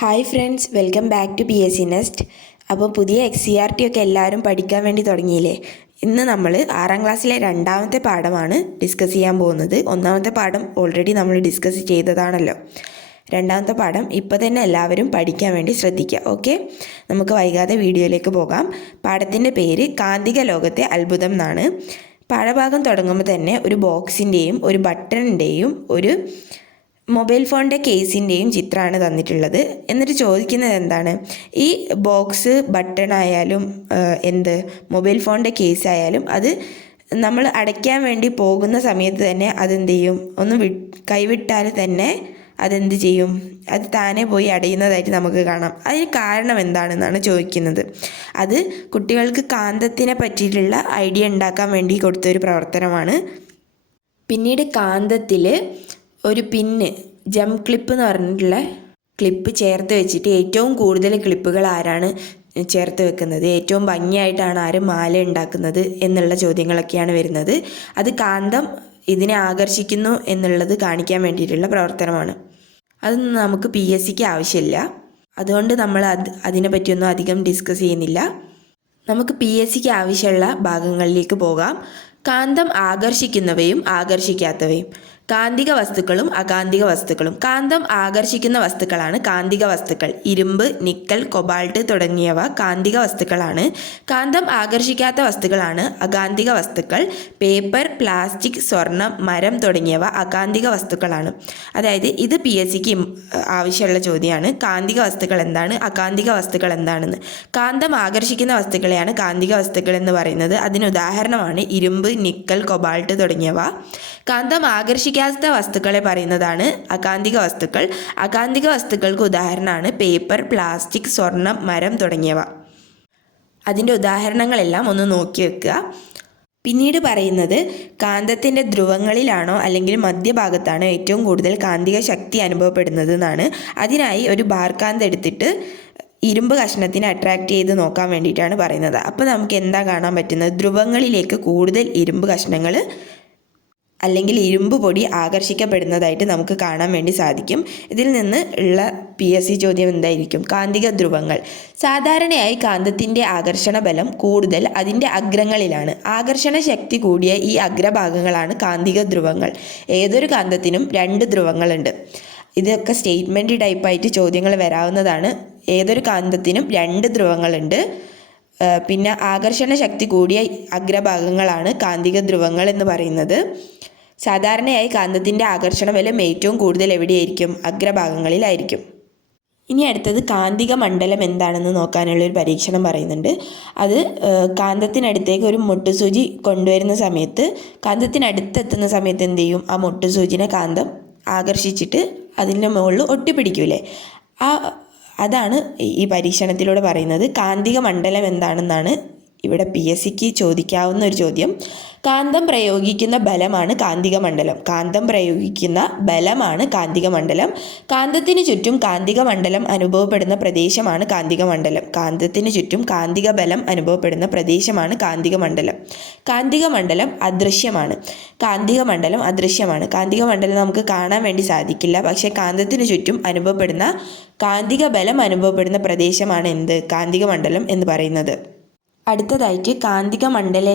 Hi friends welcome back to P S C nest. അപ്പോൾ പുതിയ X C R T ഒക്കെ എല്ലാവരും പഠിക്കാൻ വേണ്ടി തുടങ്ങിയില്ലേ? ഇന്ന് നമ്മൾ ആറാം ക്ലാസ്സിലെ രണ്ടാമത്തെ പാഠമാണ് ഡിസ്കസ് ചെയ്യാൻ പോകുന്നത്. ഒന്നാമത്തെ പാഠം ഓൾറെഡി നമ്മൾ ഡിസ്കസ് ചെയ്തതാണല്ലോ. രണ്ടാമത്തെ പാഠം ഇപ്പോൾ തന്നെ എല്ലാവരും പഠിക്കാൻ വേണ്ടി ശ്രദ്ധിക്കുക ഓക്കെ നമുക്ക് വൈകാതെ വീഡിയോയിലേക്ക് പോകാം. പാഠത്തിന്റെ പേര് കാന്തിക ലോകത്തെ അത്ഭുതം എന്നാണ്. പാഠഭാഗം തുടങ്ങുമ്പോൾ തന്നെ ഒരു ബോക്സിന്റെയും ഒരു ബട്ടണിന്റെയും ഒരു മൊബൈൽ ഫോണിന്റെ കേസിന്റെയും ചിത്രമാണ് തന്നിട്ടുള്ളത്. എന്നിട്ട് ചോദിക്കുന്നത് എന്താണ്? ഈ ബോക്സ് ബട്ടൺ ആയാലും എന്ത് മൊബൈൽ ഫോണിന്റെ കേസ് ആയാലും അത് നമ്മൾ അടയ്ക്കാൻ വേണ്ടി പോകുന്ന സമയത്ത് തന്നെ അതെന്ത് ചെയ്യും? ഒന്ന് വി കൈവിട്ടാൽ തന്നെ അതെന്ത് ചെയ്യും? അത് താനെ പോയി അടയുന്നതായിട്ട് നമുക്ക് കാണാം. അതിന് കാരണം എന്താണെന്നാണ് ചോദിക്കുന്നത്. അത് കുട്ടികൾക്ക് കാന്തത്തിനെ പറ്റിയിട്ടുള്ള ഐഡിയ ഉണ്ടാക്കാൻ വേണ്ടി കൊടുത്തൊരു പ്രവർത്തനമാണ്. പിന്നീട് കാന്തത്തിൽ ഒരു പിന്ന് ജം ക്ലിപ്പ് എന്ന് പറഞ്ഞിട്ടുള്ള ക്ലിപ്പ് ചേർത്ത് വെച്ചിട്ട് ഏറ്റവും കൂടുതൽ ക്ലിപ്പുകൾ ആരാണ് ചേർത്ത് വെക്കുന്നത്? ഏറ്റവും ഭംഗിയായിട്ടാണ് ആര് മാല ഉണ്ടാക്കുന്നത് എന്നുള്ള ചോദ്യങ്ങളൊക്കെയാണ് വരുന്നത്. അത് കാന്തം ഇതിനെ ആകർഷിക്കുന്നു എന്നുള്ളത് കാണിക്കാൻ വേണ്ടിയിട്ടുള്ള പ്രവർത്തനമാണ്. അതൊന്നും നമുക്ക് പി എസ് സിക്ക് ആവശ്യമില്ല. അതുകൊണ്ട് നമ്മൾ അത് അതിനെ പറ്റിയൊന്നും അധികം ഡിസ്കസ് ചെയ്യുന്നില്ല. നമുക്ക് പി എസ് സിക്ക് ആവശ്യമുള്ള ഭാഗങ്ങളിലേക്ക് പോകാം. കാന്തം ആകർഷിക്കുന്നവയും ആകർഷിക്കാത്തവയും. കാന്തിക വസ്തുക്കളും അകാന്തിക വസ്തുക്കളും. കാന്തം ആകർഷിക്കുന്ന വസ്തുക്കളാണ് കാന്തിക വസ്തുക്കൾ. ഇരുമ്പ് നിക്കൽ കൊബാൾട്ട് തുടങ്ങിയവ കാന്തിക വസ്തുക്കളാണ്. കാന്തം ആകർഷിക്കാത്ത വസ്തുക്കളാണ് അകാന്തിക വസ്തുക്കൾ. പേപ്പർ പ്ലാസ്റ്റിക് സ്വർണം മരം തുടങ്ങിയവ അകാന്തിക വസ്തുക്കളാണ്. അതായത് ഇത് പി എസ് സിക്ക് ആവശ്യമുള്ള ചോദ്യമാണ്. കാന്തിക വസ്തുക്കൾ എന്താണ്? അകാന്തിക വസ്തുക്കൾ എന്താണെന്ന്. കാന്തം ആകർഷിക്കുന്ന വസ്തുക്കളെയാണ് കാന്തിക വസ്തുക്കൾ എന്ന് പറയുന്നത്. അതിന് ഉദാഹരണമാണ് ഇരുമ്പ് നിക്കൽ കൊബാൾട്ട് തുടങ്ങിയവ. കാന്തം ആകർഷിക്കാത്ത വസ്തുക്കളെ പറയുന്നതാണ് അകാന്തിക വസ്തുക്കൾ. അകാന്തിക വസ്തുക്കൾക്ക് ഉദാഹരണമാണ് പേപ്പർ പ്ലാസ്റ്റിക് സ്വർണം മരം തുടങ്ങിയവ. അതിന്റെ ഉദാഹരണങ്ങളെല്ലാം ഒന്ന് നോക്കി വെക്കുക. പിന്നീട് പറയുന്നത് കാന്തത്തിന്റെ ധ്രുവങ്ങളിലാണോ അല്ലെങ്കിൽ മധ്യഭാഗത്താണോ ഏറ്റവും കൂടുതൽ കാന്തിക ശക്തി അനുഭവപ്പെടുന്നത് എന്നാണ്. അതിനായി ഒരു ബാർകാന്ത് എടുത്തിട്ട് ഇരുമ്പ് കഷ്ണത്തിനെ അട്രാക്റ്റ് ചെയ്ത് നോക്കാൻ വേണ്ടിയിട്ടാണ് പറയുന്നത്. അപ്പോൾ നമുക്ക് എന്താ കാണാൻ പറ്റുന്നത്? ധ്രുവങ്ങളിലേക്ക് കൂടുതൽ ഇരുമ്പ് കഷ്ണങ്ങൾ അല്ലെങ്കിൽ ഇരുമ്പ് പൊടി ആകർഷിക്കപ്പെടുന്നതായിട്ട് നമുക്ക് കാണാൻ വേണ്ടി സാധിക്കും. ഇതിൽ നിന്ന് ഉള്ള പി എസ് സി ചോദ്യം എന്തായിരിക്കും? കാന്തിക ധ്രുവങ്ങൾ. സാധാരണയായി കാന്തത്തിന്റെ ആകർഷണ ബലം കൂടുതൽ അതിന്റെ അഗ്രങ്ങളിലാണ്. ആകർഷണ ശക്തി കൂടിയ ഈ അഗ്രഭാഗങ്ങളാണ് കാന്തിക ധ്രുവങ്ങൾ. ഏതൊരു കാന്തത്തിനും രണ്ട് ധ്രുവങ്ങളുണ്ട്. ഇതൊക്കെ സ്റ്റേറ്റ്മെന്റ് ടൈപ്പായിട്ട് ചോദ്യങ്ങൾ വരാവുന്നതാണ്. ഏതൊരു കാന്തത്തിനും രണ്ട് ധ്രുവങ്ങളുണ്ട്. പിന്നെ ആകർഷണ ശക്തി കൂടിയ അഗ്രഭാഗങ്ങളാണ് കാന്തിക ധ്രുവങ്ങൾ എന്ന് പറയുന്നത്. സാധാരണയായി കാന്തത്തിന്റെ ആകർഷണ ബലം ഏറ്റവും കൂടുതൽ എവിടെയായിരിക്കും? അഗ്രഭാഗങ്ങളിലായിരിക്കും ഇനി അടുത്തത് കാന്തിക മണ്ഡലം എന്താണെന്ന് നോക്കാനുള്ള ഒരു പരീക്ഷണം പറയുന്നുണ്ട്. അത് കാന്തത്തിനടുത്തേക്ക് ഒരു മുട്ടുസൂചി കൊണ്ടുവരുന്ന സമയത്ത് കാന്തത്തിനടുത്തെത്തുന്ന സമയത്ത് എന്ത് ചെയ്യും? ആ മുട്ടുസൂചിനെ കാന്തം ആകർഷിച്ചിട്ട് അതിന്റെ മുകളിൽ ഒട്ടിപ്പിടിക്കൂലേ? ആ അതാണ് ഈ പരീക്ഷണത്തിലൂടെ പറയുന്നത്. കാന്തിക മണ്ഡലം എന്താണെന്നാണ് ഇവിടെ പി എസ് സിക്ക് ചോദിക്കാവുന്ന ഒരു ചോദ്യം. കാന്തം പ്രയോഗിക്കുന്ന ബലമാണ് കാന്തിക മണ്ഡലം കാന്തം പ്രയോഗിക്കുന്ന ബലമാണ് കാന്തിക മണ്ഡലം കാന്തത്തിന് ചുറ്റും കാന്തിക മണ്ഡലം അനുഭവപ്പെടുന്ന പ്രദേശമാണ് കാന്തിക മണ്ഡലം കാന്തത്തിന് ചുറ്റും കാന്തിക ബലം അനുഭവപ്പെടുന്ന പ്രദേശമാണ് കാന്തിക മണ്ഡലം കാന്തിക മണ്ഡലം അദൃശ്യമാണ്. കാന്തിക മണ്ഡലം അദൃശ്യമാണ്. കാന്തിക മണ്ഡലം നമുക്ക് കാണാൻ വേണ്ടി സാധിക്കില്ല. പക്ഷേ കാന്തത്തിന് ചുറ്റും അനുഭവപ്പെടുന്ന കാന്തിക ബലം അനുഭവപ്പെടുന്ന പ്രദേശമാണ് എന്ത്? കാന്തിക മണ്ഡലം എന്ന് പറയുന്നത്. അടുത്തതായിട്ട് കാന്തിക മണ്ഡല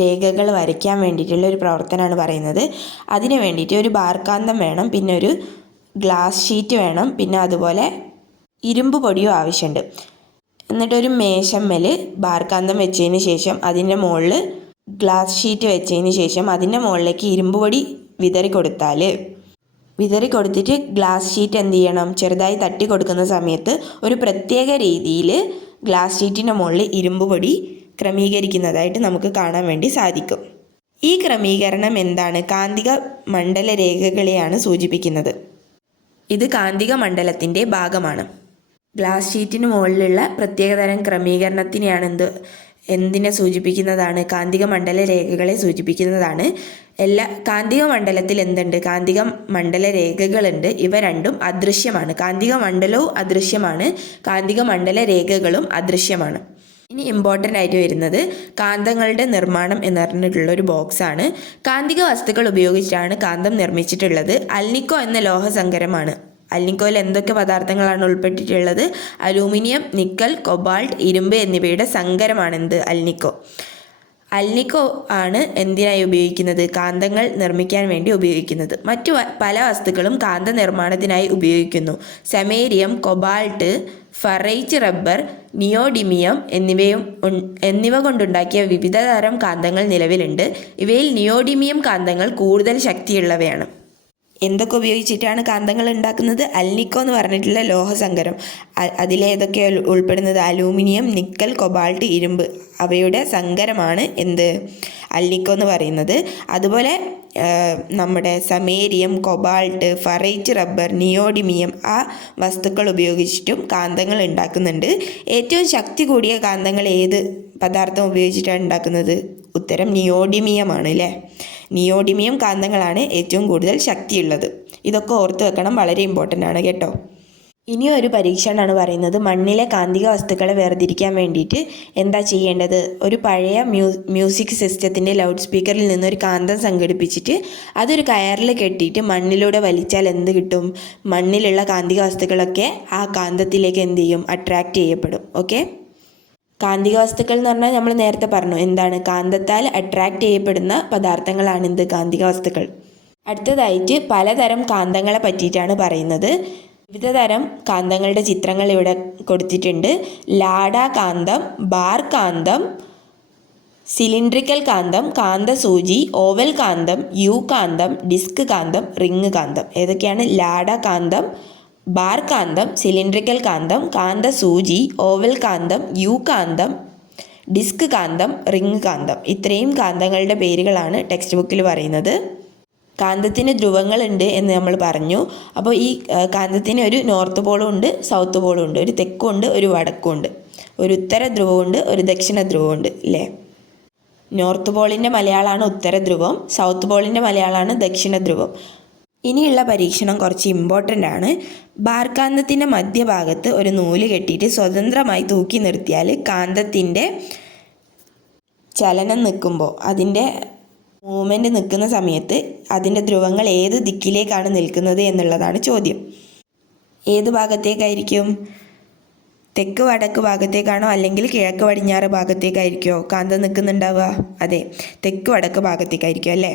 രേഖകൾ വരയ്ക്കാൻ വേണ്ടിയിട്ടുള്ള ഒരു പ്രവർത്തനമാണ് പറയുന്നത്. അതിന് വേണ്ടിയിട്ട് ഒരു ബാർകാന്തം വേണം പിന്നെ ഒരു ഗ്ലാസ് ഷീറ്റ് വേണം പിന്നെ അതുപോലെ ഇരുമ്പ് പൊടിയും ആവശ്യമുണ്ട്. എന്നിട്ടൊരു മേശമ്മൽ ബാർകാന്തം വെച്ചതിന് ശേഷം അതിന്റെ മുകളിൽ ഗ്ലാസ് ഷീറ്റ് വെച്ചതിന് ശേഷം അതിന്റെ മുകളിലേക്ക് ഇരുമ്പ് പൊടി വിതറി കൊടുത്താൽ വിതറി കൊടുത്തിട്ട് ഗ്ലാസ് ഷീറ്റ് എന്ത് ചെയ്യണം? ചെറുതായി തട്ടി കൊടുക്കുന്ന സമയത്ത് ഒരു പ്രത്യേക രീതിയിൽ ഗ്ലാസ് ഷീറ്റിന്റെ മുകളിൽ ഇരുമ്പ് പൊടി ക്രമീകരിക്കുന്നതായിട്ട് നമുക്ക് കാണാൻ വേണ്ടി സാധിക്കും. ഈ ക്രമീകരണം എന്താണ്? കാന്തിക മണ്ഡല രേഖകളെയാണ് സൂചിപ്പിക്കുന്നത്. ഇത് കാന്തിക മണ്ഡലത്തിന്റെ ഭാഗമാണ്. ഗ്ലാസ് ഷീറ്റിന് മുകളിലുള്ള പ്രത്യേകതരം ക്രമീകരണത്തിനെയാണ് എന്ത് എന്തിനെ സൂചിപ്പിക്കുന്നതാണ്? കാന്തിക മണ്ഡല രേഖകളെ സൂചിപ്പിക്കുന്നതാണ്. എല്ലാ കാന്തിക മണ്ഡലത്തിൽ എന്തുണ്ട്? കാന്തിക മണ്ഡല രേഖകളുണ്ട്. ഇവ രണ്ടും അദൃശ്യമാണ്. കാന്തിക മണ്ഡലവും അദൃശ്യമാണ്. കാന്തിക മണ്ഡല രേഖകളും അദൃശ്യമാണ്. ഇനി ഇമ്പോർട്ടന്റ് ആയിട്ട് വരുന്നത് കാന്തങ്ങളുടെ നിർമ്മാണം എന്ന് പറഞ്ഞിട്ടുള്ള ഒരു ബോക്സാണ് കാന്തിക വസ്തുക്കൾ ഉപയോഗിച്ചാണ് കാന്തം നിർമ്മിച്ചിട്ടുള്ളത്. അൽനിക്കോ എന്ന ലോഹസങ്കരമാണ്. അൽനിക്കോയിൽ എന്തൊക്കെ പദാർത്ഥങ്ങളാണ് ഉൾപ്പെട്ടിട്ടുള്ളത്? അലൂമിനിയം നിക്കൽ കൊബാൾട്ട് ഇരുമ്പ് എന്നിവയുടെ സങ്കരമാണ് എന്ത് അൽനിക്കോ. അൽനിക്കോ ആണ് എന്തിനായി ഉപയോഗിക്കുന്നത്? കാന്തങ്ങൾ നിർമ്മിക്കാൻ വേണ്ടി ഉപയോഗിക്കുന്നത്. മറ്റു പല വസ്തുക്കളും കാന്ത നിർമ്മാണത്തിനായി ഉപയോഗിക്കുന്നു. Samarium cobalt ferrite rubber neodymium എന്നിവയും എന്നിവ കൊണ്ടുണ്ടാക്കിയ വിവിധ തരം കാന്തങ്ങൾ നിലവിലുണ്ട്. ഇവയിൽ നിയോഡിമിയം കാന്തങ്ങൾ കൂടുതൽ ശക്തിയുള്ളവയാണ്. എന്തൊക്കെ ഉപയോഗിച്ചിട്ടാണ് കാന്തങ്ങൾ ഉണ്ടാക്കുന്നത്? അൽനിക്കോ എന്ന് പറഞ്ഞിട്ടുള്ള ലോഹസങ്കരം. അതിലേതൊക്കെ ഉൾപ്പെടുന്നത്? അലൂമിനിയം നിക്കൽ കൊബാൾട്ട് ഇരുമ്പ്. അവയുടെ സങ്കരമാണ് എന്ത്? അൽനിക്കോ എന്ന് പറയുന്നത്. അതുപോലെ നമ്മുടെ samarium cobalt ferrite rubber neodymium ആ വസ്തുക്കൾ ഉപയോഗിച്ചിട്ടും കാന്തങ്ങൾ ഉണ്ടാക്കുന്നുണ്ട്. ഏറ്റവും ശക്തി കൂടിയ കാന്തങ്ങൾ ഏത് പദാർത്ഥം ഉപയോഗിച്ചിട്ടാണ് ഉണ്ടാക്കുന്നത്? ഉത്തരം നിയോഡിമിയമാണ് അല്ലേ? നിയോഡിമിയം കാന്തങ്ങളാണ് ഏറ്റവും കൂടുതൽ ശക്തിയുള്ളത്. ഇതൊക്കെ ഓർത്ത് വെക്കണം വളരെ ഇമ്പോർട്ടന്റ് ആണ് കേട്ടോ. ഇനി ഒരു പരീക്ഷണമാണ് പറയുന്നത്. മണ്ണിലെ കാന്തിക വസ്തുക്കളെ വേർതിരിക്കാൻ വേണ്ടിയിട്ട് എന്താ ചെയ്യേണ്ടത്? ഒരു പഴയ മ്യൂ മ്യൂസിക് സിസ്റ്റത്തിന്റെ ലൗഡ് സ്പീക്കറിൽ നിന്നൊരു കാന്തം സംഘടിപ്പിച്ചിട്ട് അതൊരു കയറിൽ കെട്ടിയിട്ട് മണ്ണിലൂടെ വലിച്ചാൽ എന്ത് കിട്ടും? മണ്ണിലുള്ള കാന്തിക വസ്തുക്കളൊക്കെ ആ കാന്തത്തിലേക്ക് എന്ത് ചെയ്യും? അട്രാക്റ്റ് ചെയ്യപ്പെടും. ഓക്കെ കാന്തിക വസ്തുക്കൾ എന്ന് പറഞ്ഞാൽ നമ്മൾ നേരത്തെ പറഞ്ഞു. എന്താണ്? കാന്തത്താൽ അട്രാക്റ്റ് ചെയ്യപ്പെടുന്ന പദാർത്ഥങ്ങളാണ് എന്ത്? കാന്തിക വസ്തുക്കൾ അടുത്തതായിട്ട് പലതരം കാന്തങ്ങളെ പറ്റിയിട്ടാണ് പറയുന്നത്. വിവിധ തരം കാന്തങ്ങളുടെ ചിത്രങ്ങൾ ഇവിടെ കൊടുത്തിട്ടുണ്ട്. ലാഡ കാന്തം ബാർ കാന്തം സിലിണ്ട്രിക്കൽ കാന്തം കാന്തസൂചി ഓവൽ കാന്തം യു കാന്തം ഡിസ്ക് കാന്തം റിങ് കാന്തം. ഏതൊക്കെയാണ്? ലാഡ കാന്തം ബാർ കാന്തം സിലിണ്ട്രിക്കൽ കാന്തം കാന്തസൂചി ഓവൽ കാന്തം യു കാന്തം ഡിസ്ക് കാന്തം റിങ് കാന്തം. ഇത്രയും കാന്തങ്ങളുടെ പേരുകളാണ് ടെക്സ്റ്റ് ബുക്കിൽ പറയുന്നത്. കാന്തത്തിന് ധ്രുവങ്ങളുണ്ട് എന്ന് നമ്മൾ പറഞ്ഞു. അപ്പോൾ ഈ കാന്തത്തിന് ഒരു നോർത്ത് പോളും ഉണ്ട് സൗത്ത് പോളും ഉണ്ട് ഒരു തെക്കും ഉണ്ട് ഒരു വടക്കും ഉണ്ട് ഒരു ഉത്തര ധ്രുവമുണ്ട് ഒരു ദക്ഷിണ ധ്രുവമുണ്ട് അല്ലേ നോർത്ത് പോളിന്റെ മലയാളമാണ് ഉത്തര ധ്രുവം സൗത്ത് പോളിന്റെ മലയാളമാണ് ദക്ഷിണ ധ്രുവം. ഇനിയുള്ള പരീക്ഷണം കുറച്ച് ഇമ്പോർട്ടന്റ് ആണ്. ബാർകാന്തത്തിന്റെ മധ്യഭാഗത്ത് ഒരു നൂൽ കെട്ടിയിട്ട് സ്വതന്ത്രമായി തൂക്കി നിർത്തിയാൽ കാന്തത്തിന്റെ ചലനം നിൽക്കുമ്പോൾ അതിന്റെ മൂവ്മെന്റ് നിൽക്കുന്ന സമയത്ത് അതിന്റെ ധ്രുവങ്ങൾ ഏത് ദിക്കിലേക്കാണ് നിൽക്കുന്നത് എന്നുള്ളതാണ് ചോദ്യം. ഏത് ഭാഗത്തേക്കായിരിക്കും? തെക്ക് വടക്ക് ഭാഗത്തേക്കാണോ അല്ലെങ്കിൽ കിഴക്ക് പടിഞ്ഞാറ് ഭാഗത്തേക്കായിരിക്കുമോ കാന്തം നിൽക്കുന്നുണ്ടാവുക. അതെ തെക്ക് വടക്ക് ഭാഗത്തേക്കായിരിക്കും അല്ലേ?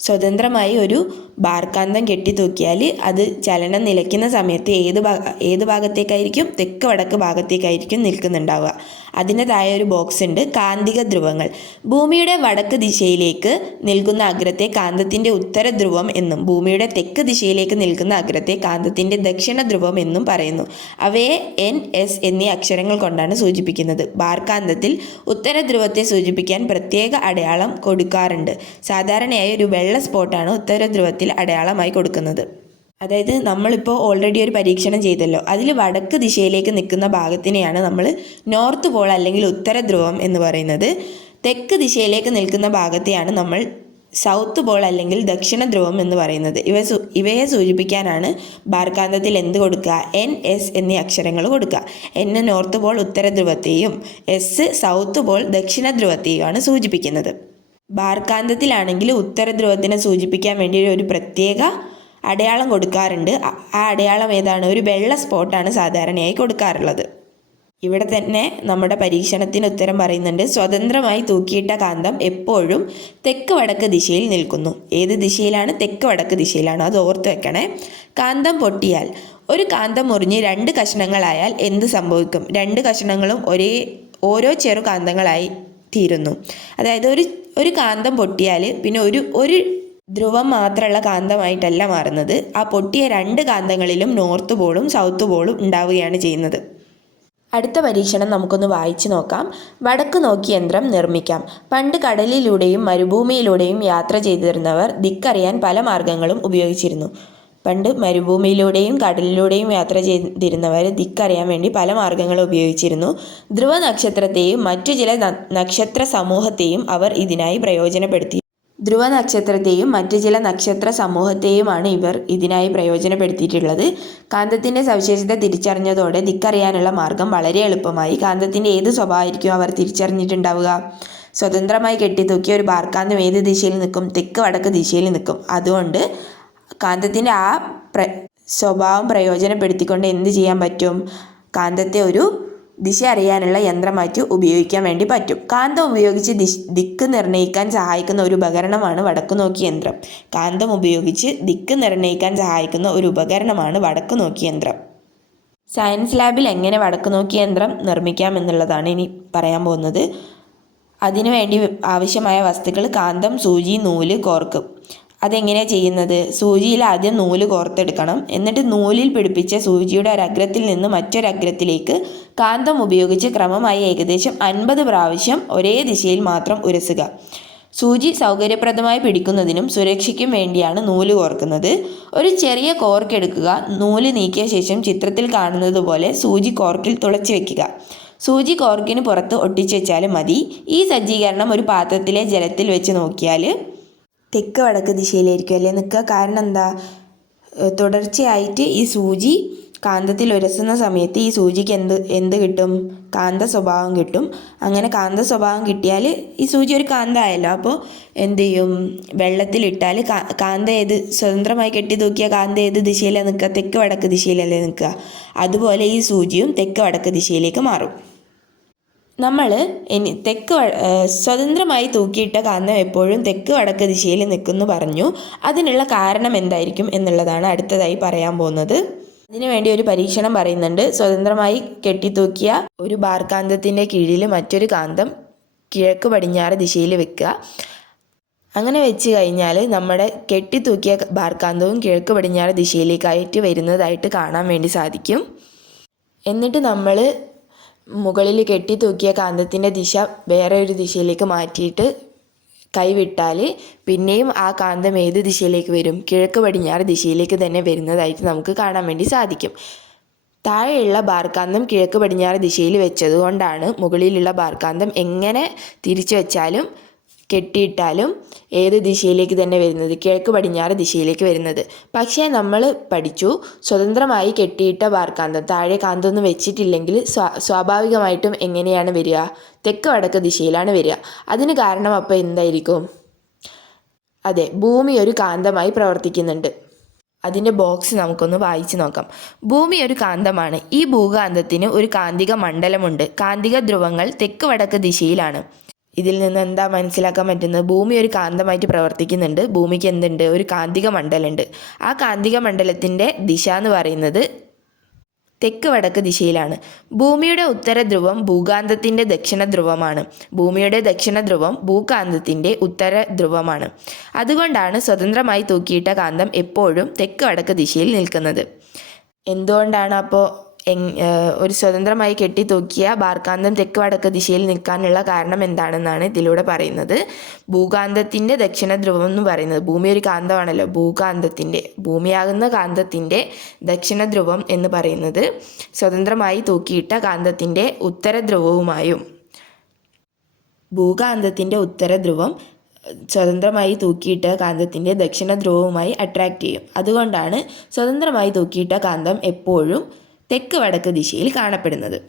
സ്വതന്ത്രമായി ഒരു ബാർക്കാന്തം കെട്ടി തൂക്കിയാൽ അത് ചലനം നിലയ്ക്കുന്ന സമയത്ത് ഏത് ഭാഗ ഏത് ഭാഗത്തേക്കായിരിക്കും? തെക്ക് വടക്ക് ഭാഗത്തേക്കായിരിക്കും നിൽക്കുന്നുണ്ടാവുക. അതിന്റെ താഴെ ഒരു ബോക്സ് ഉണ്ട് കാന്തിക ധ്രുവങ്ങൾ. ഭൂമിയുടെ വടക്ക് ദിശയിലേക്ക് നിൽക്കുന്ന അഗ്രത്തെ കാന്തത്തിന്റെ ഉത്തര ധ്രുവം എന്നും ഭൂമിയുടെ തെക്ക് ദിശയിലേക്ക് നിൽക്കുന്ന അഗ്രത്തെ കാന്തത്തിന്റെ ദക്ഷിണ ധ്രുവം എന്നും പറയുന്നു. അവയെ എൻ എസ് എന്നീ അക്ഷരങ്ങൾ കൊണ്ടാണ് സൂചിപ്പിക്കുന്നത്. ബാർക്കാന്തത്തിൽ ഉത്തര ധ്രുവത്തെ സൂചിപ്പിക്കാൻ പ്രത്യേക അടയാളം കൊടുക്കാറുണ്ട്. സാധാരണയായി ഒരു വെള്ള സ്പോട്ടാണ് ഉത്തര ധ്രുവത്തിൽ അടയാളമായി കൊടുക്കുന്നത്. അതായത് നമ്മളിപ്പോൾ ഓൾറെഡി ഒരു പരീക്ഷണം ചെയ്തല്ലോ. അതിൽ വടക്ക് ദിശയിലേക്ക് നിൽക്കുന്ന ഭാഗത്തിനെയാണ് നമ്മൾ നോർത്ത് പോൾ അല്ലെങ്കിൽ ഉത്തര ധ്രുവം എന്ന് പറയുന്നത്. തെക്ക് ദിശയിലേക്ക് നിൽക്കുന്ന ഭാഗത്തെയാണ് നമ്മൾ സൗത്ത് പോൾ അല്ലെങ്കിൽ ദക്ഷിണ ധ്രുവം എന്ന് പറയുന്നത്. ഇവ ഇവയെ സൂചിപ്പിക്കാനാണ് ബാർകാന്തത്തിൽ എന്ത് കൊടുക്കുക? എൻ എസ് എന്നീ അക്ഷരങ്ങൾ കൊടുക്കുക. എൻ നോർത്ത് പോൾ ഉത്തര ധ്രുവത്തെയും എസ് സൗത്ത് പോൾ ദക്ഷിണ ധ്രുവത്തെയുമാണ് സൂചിപ്പിക്കുന്നത്. ബാർകാന്തത്തിലാണെങ്കിൽ ഉത്തരധ്രുവത്തിനെ സൂചിപ്പിക്കാൻ വേണ്ടി ഒരു പ്രത്യേക അടയാളം കൊടുക്കാറുണ്ട്. ആ അടയാളം ഏതാണ്? ഒരു വെള്ള സ്പോട്ടാണ് സാധാരണയായി കൊടുക്കാറുള്ളത്. ഇവിടെ തന്നെ നമ്മുടെ പരീക്ഷണത്തിന് ഉത്തരം പറയുന്നുണ്ട്. സ്വതന്ത്രമായി തൂക്കിയിട്ട കാന്തം എപ്പോഴും തെക്ക് വടക്ക് ദിശയിൽ നിൽക്കുന്നു. ഏത് ദിശയിലാണ്? തെക്ക് വടക്ക് ദിശയിലാണ്. അത് ഓർത്ത് വെക്കണേ. കാന്തം പൊട്ടിയാൽ ഒരു കാന്തം മുറിഞ്ഞ് രണ്ട് കഷ്ണങ്ങളായാൽ എന്ത് സംഭവിക്കും? രണ്ട് കഷ്ണങ്ങളും ഒരേ ഓരോ ചെറു കാന്തങ്ങളായി തീരുന്നു. അതായത് ഒരു ഒരു കാന്തം പൊട്ടിയാൽ പിന്നെ ഒരു ഒരു ധ്രുവം മാത്രമുള്ള കാന്തമായിട്ടല്ല മാറുന്നത്. ആ പൊട്ടിയ രണ്ട് കാന്തങ്ങളിലും നോർത്ത് പോളും സൗത്ത് പോളും ഉണ്ടാവുകയാണ് ചെയ്യുന്നത്. അടുത്ത പരീക്ഷണം നമുക്കൊന്ന് വായിച്ചു നോക്കാം. വടക്ക് നോക്കി യന്ത്രം നിർമ്മിക്കാം. പണ്ട് കടലിലൂടെയും മരുഭൂമിയിലൂടെയും യാത്ര ചെയ്തിരുന്നവർ ദിക്കറിയാൻ പല മാർഗങ്ങളും ഉപയോഗിച്ചിരുന്നു. പണ്ട് മരുഭൂമിയിലൂടെയും കടലിലൂടെയും യാത്ര ചെയ്തിരുന്നവർ ദിക്കറിയാൻ വേണ്ടി പല മാർഗങ്ങളും ഉപയോഗിച്ചിരുന്നു. ധ്രുവ നക്ഷത്രത്തെയും മറ്റു ചില നക്ഷത്ര സമൂഹത്തെയും അവർ ഇതിനായി പ്രയോജനപ്പെടുത്തി. ധ്രുവ നക്ഷത്രത്തെയും മറ്റു ചില നക്ഷത്ര സമൂഹത്തെയുമാണ് ഇവർ ഇതിനായി പ്രയോജനപ്പെടുത്തിയിട്ടുള്ളത്. കാന്തത്തിന്റെ സവിശേഷത തിരിച്ചറിഞ്ഞതോടെ ദിക്കറിയാനുള്ള മാർഗം വളരെ എളുപ്പമായി. കാന്തത്തിന്റെ ഏത് സ്വഭാവമായിരിക്കും അവർ തിരിച്ചറിഞ്ഞിട്ടുണ്ടാവുക? സ്വതന്ത്രമായി കെട്ടിത്തൂക്കിയ ഒരു ബാർക്കാന്തം ഏത് ദിശയിൽ നിൽക്കും? തെക്ക് വടക്ക് ദിശയിൽ നിൽക്കും. അതുകൊണ്ട് കാന്തത്തിന്റെ ആ പ്ര സ്വഭാവം പ്രയോജനപ്പെടുത്തിക്കൊണ്ട് എന്ത് ചെയ്യാൻ പറ്റും? കാന്തത്തെ ഒരു ദിശ അറിയാനുള്ള യന്ത്രമായിട്ട് ഉപയോഗിക്കാൻ വേണ്ടി പറ്റും. കാന്തം ഉപയോഗിച്ച് ദിശ ദിക്ക് നിർണയിക്കാൻ സഹായിക്കുന്ന ഒരു ഉപകരണമാണ് വടക്ക് നോക്കി യന്ത്രം. കാന്തം ഉപയോഗിച്ച് ദിക്ക് നിർണയിക്കാൻ സഹായിക്കുന്ന ഒരു ഉപകരണമാണ് വടക്ക് നോക്കി യന്ത്രം. സയൻസ് ലാബിൽ എങ്ങനെ വടക്ക് നോക്കി യന്ത്രം നിർമ്മിക്കാം എന്നുള്ളതാണ് ഇനി പറയാൻ പോകുന്നത്. അതിനുവേണ്ടി ആവശ്യമായ വസ്തുക്കൾ കാന്തം സൂചി നൂൽ കോർക്ക്. അതെങ്ങനെയാണ് ചെയ്യുന്നത്? സൂചിയിൽ ആദ്യം നൂൽ കോർത്തെടുക്കണം. എന്നിട്ട് നൂലിൽ പിടിപ്പിച്ച സൂചിയുടെ ഒരഗ്രത്തിൽ നിന്ന് മറ്റൊരഗ്രത്തിലേക്ക് കാന്തം ഉപയോഗിച്ച് ക്രമമായി ഏകദേശം അൻപത് പ്രാവശ്യം ഒരേ ദിശയിൽ മാത്രം ഉരസുക. സൂചി സൗകര്യപ്രദമായി പിടിക്കുന്നതിനും സുരക്ഷയ്ക്കും വേണ്ടിയാണ് നൂൽ കോർക്കുന്നത്. ഒരു ചെറിയ കോർക്ക് എടുക്കുക. നൂൽ നീക്കിയ ശേഷം ചിത്രത്തിൽ കാണുന്നത് പോലെ സൂചി കോർക്കിൽ തുളച്ചു വെക്കുക. സൂചി കോർക്കിന് പുറത്ത് ഒട്ടിച്ചു വെച്ചാലും മതി. ഈ സജ്ജീകരണം ഒരു പാത്രത്തിലെ ജലത്തിൽ വെച്ച് നോക്കിയാൽ തെക്ക് വടക്ക് ദിശയിലായിരിക്കും അല്ലേ? നിൽക്കുക. കാരണം എന്താ? തുടർച്ചയായിട്ട് ഈ സൂചി കാന്തത്തിൽ ഉരസുന്ന സമയത്ത് ഈ സൂചിക്ക് എന്ത് എന്ത് കിട്ടും? കാന്ത സ്വഭാവം കിട്ടും. അങ്ങനെ കാന്ത സ്വഭാവം കിട്ടിയാൽ ഈ സൂചി ഒരു കാന്തമായല്ലോ അപ്പോൾ എന്ത് ചെയ്യും? വെള്ളത്തിലിട്ടാൽ കാന്ത ഏത് സ്വതന്ത്രമായി കെട്ടി തൂക്കിയ കാന്ത ഏത് ദിശയിലാണ് നിൽക്കുക? തെക്ക് വടക്ക് ദിശയിലല്ലേ നിൽക്കുക. അതുപോലെ ഈ സൂചിയും തെക്ക് വടക്ക് ദിശയിലേക്ക് മാറും. നമ്മൾ ഇനി തെക്ക് സ്വതന്ത്രമായി തൂക്കിയിട്ട കാന്തം എപ്പോഴും തെക്ക് വടക്ക് ദിശയിൽ നിൽക്കുന്നു പറഞ്ഞു. അതിനുള്ള കാരണം എന്തായിരിക്കും എന്നുള്ളതാണ് അടുത്തതായി പറയാൻ പോകുന്നത്. അതിനുവേണ്ടി ഒരു പരീക്ഷണം പറയുന്നുണ്ട്. സ്വതന്ത്രമായി കെട്ടിത്തൂക്കിയ ഒരു ബാർ കാന്തത്തിന്റെ കീഴിൽ മറ്റൊരു കാന്തം കിഴക്ക് പടിഞ്ഞാറ് ദിശയിൽ വെക്കുക. അങ്ങനെ വെച്ച് കഴിഞ്ഞാൽ നമ്മുടെ കെട്ടിത്തൂക്കിയ ബാർക്കാന്തവും കിഴക്ക് പടിഞ്ഞാറ് ദിശയിലേക്കായിട്ട് വരുന്നതായിട്ട് കാണാൻ വേണ്ടി സാധിക്കും. എന്നിട്ട് നമ്മൾ മുകളിൽ കെട്ടി തൂക്കിയ കാന്തത്തിന്റെ ദിശ വേറെ ഒരു ദിശയിലേക്ക് മാറ്റിയിട്ട് കൈവിട്ടാൽ പിന്നെയും ആ കാന്തം ഏത് ദിശയിലേക്ക് വരും? കിഴക്ക് പടിഞ്ഞാറ് ദിശയിലേക്ക് തന്നെ വരുന്നതായിട്ട് നമുക്ക് കാണാൻ വേണ്ടി സാധിക്കും. താഴെയുള്ള ബാർക്കാന്തം കിഴക്ക് പടിഞ്ഞാറ് ദിശയിൽ വെച്ചതുകൊണ്ടാണ് മുകളിലുള്ള ബാർക്കാന്തം എങ്ങനെ തിരിച്ചു വെച്ചാലും കെട്ടിയിട്ടാലും ഏത് ദിശയിലേക്ക് തന്നെ വരുന്നത്? കിഴക്ക് പടിഞ്ഞാറ് ദിശയിലേക്ക് വരുന്നത്. പക്ഷേ നമ്മൾ പഠിച്ചു സ്വതന്ത്രമായി കെട്ടിയിട്ട വാർക്കാന്തം. താഴെ കാന്തമൊന്നും വെച്ചിട്ടില്ലെങ്കിൽ സ്വാഭാവികമായിട്ടും എങ്ങനെയാണ് വരിക? തെക്ക് വടക്ക് ദിശയിലാണ് വരിക. അതിന് കാരണം അപ്പോൾ എന്തായിരിക്കും? അതെ ഭൂമി ഒരു കാന്തമായി പ്രവർത്തിക്കുന്നുണ്ട്. അതിന്റെ ബോക്സ് നമുക്കൊന്ന് വായിച്ചു നോക്കാം. ഭൂമി ഒരു കാന്തമാണ്. ഈ ഭൂകാന്തത്തിന് ഒരു കാന്തിക മണ്ഡലമുണ്ട്. കാന്തിക ധ്രുവങ്ങൾ തെക്ക് വടക്ക് ദിശയിലാണ്. ഇതിൽ നിന്ന് എന്താ മനസ്സിലാക്കാൻ പറ്റുന്നത്? ഭൂമി ഒരു കാന്തമായിട്ട് പ്രവർത്തിക്കുന്നുണ്ട്. ഭൂമിക്ക് എന്തുണ്ട്? ഒരു കാന്തിക മണ്ഡലമുണ്ട്. ആ കാന്തിക മണ്ഡലത്തിന്റെ ദിശ എന്ന് പറയുന്നത് തെക്ക് വടക്ക് ദിശയിലാണ്. ഭൂമിയുടെ ഉത്തര ധ്രുവം ഭൂകാന്തത്തിന്റെ ദക്ഷിണ ധ്രുവമാണ് ഭൂമിയുടെ ദക്ഷിണ ധ്രുവം ഭൂകാന്തത്തിന്റെ ഉത്തര ധ്രുവമാണ് അതുകൊണ്ടാണ് സ്വതന്ത്രമായി തൂക്കിയിട്ട കാന്തം എപ്പോഴും തെക്ക് വടക്ക് ദിശയിൽ നിൽക്കുന്നത്. എന്തുകൊണ്ടാണ് അപ്പോൾ ഒരു സ്വതന്ത്രമായി കെട്ടി തൂക്കിയ ബാർക്കാന്തം തെക്ക് വടക്ക് ദിശയിൽ നിൽക്കാനുള്ള കാരണം എന്താണെന്നാണ് ഇതിലൂടെ പറയുന്നത്. ഭൂകാന്തത്തിന്റെ ദക്ഷിണ ധ്രുവം എന്ന് പറയുന്നത്. ഭൂമി ഒരു കാന്തമാണല്ലോ. ഭൂകാന്തത്തിന്റെ ഭൂമിയാകുന്ന കാന്തത്തിന്റെ ദക്ഷിണ ധ്രുവം എന്ന് പറയുന്നത്. സ്വതന്ത്രമായി തൂക്കിയിട്ട കാന്തത്തിന്റെ ഉത്തര ധ്രുവവുമായും ഭൂകാന്തത്തിന്റെ ഉത്തര ധ്രുവം സ്വതന്ത്രമായി തൂക്കിയിട്ട കാന്തത്തിന്റെ ദക്ഷിണ ധ്രുവവുമായി അട്രാക്റ്റ് ചെയ്യും. അതുകൊണ്ടാണ് സ്വതന്ത്രമായി തൂക്കിയിട്ട കാന്തം എപ്പോഴും തെക്ക് വടക്ക് ദിശയിൽ കാണപ്പെടുന്നത്.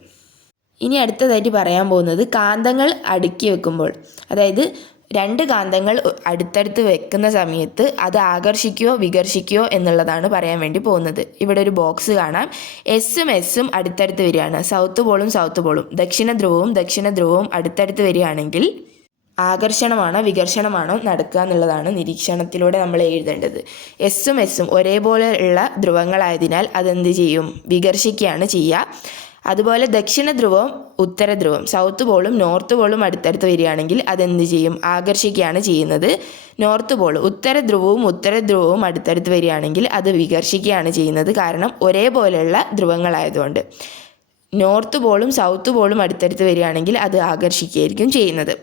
ഇനി അടുത്തതായിട്ട് പറയാൻ പോകുന്നത് കാന്തങ്ങൾ അടുക്കി വെക്കുമ്പോൾ. അതായത് രണ്ട് കാന്തങ്ങൾ അടുത്തടുത്ത് വെക്കുന്ന സമയത്ത് അത് ആകർഷിക്കുകയോ വികർഷിക്കുകയോ എന്നുള്ളതാണ് പറയാൻ വേണ്ടി പോകുന്നത്. ഇവിടെ ഒരു ബോക്സ് കാണാം. എസ്സും എസ്സും അടുത്തടുത്ത് വരികയാണ്. സൗത്ത് പോളും സൗത്ത് പോളും. ദക്ഷിണ ധ്രുവവും ദക്ഷിണ ധ്രുവവും അടുത്തടുത്ത് വരികയാണെങ്കിൽ ആകർഷണമാണോ വികർഷണമാണോ നടക്കുക എന്നുള്ളതാണ് നിരീക്ഷണത്തിലൂടെ നമ്മൾ എഴുതേണ്ടത്. എസ്സും എസ്സും ഒരേപോലെ ഉള്ള ധ്രുവങ്ങളായതിനാൽ അതെന്ത് ചെയ്യും? വികർഷിക്കുകയാണ് ചെയ്യുക. അതുപോലെ ദക്ഷിണ ധ്രുവം ഉത്തര ധ്രുവം സൗത്ത് പോളും നോർത്ത് പോളും അടുത്തടുത്ത് വരികയാണെങ്കിൽ അതെന്ത് ചെയ്യും? ആകർഷിക്കുകയാണ് ചെയ്യുന്നത്. നോർത്ത് പോൾ ഉത്തര ധ്രുവവും ഉത്തര ധ്രുവവും അടുത്തടുത്ത് വരികയാണെങ്കിൽ അത് വികർഷിക്കുകയാണ് ചെയ്യുന്നത്. കാരണം ഒരേപോലെയുള്ള ധ്രുവങ്ങളായതുകൊണ്ട്. നോർത്ത് പോളും സൗത്ത് പോളും അടുത്തടുത്ത് വരികയാണെങ്കിൽ അത് ആകർഷിക്കുകയായിരിക്കും ചെയ്യുന്നത്.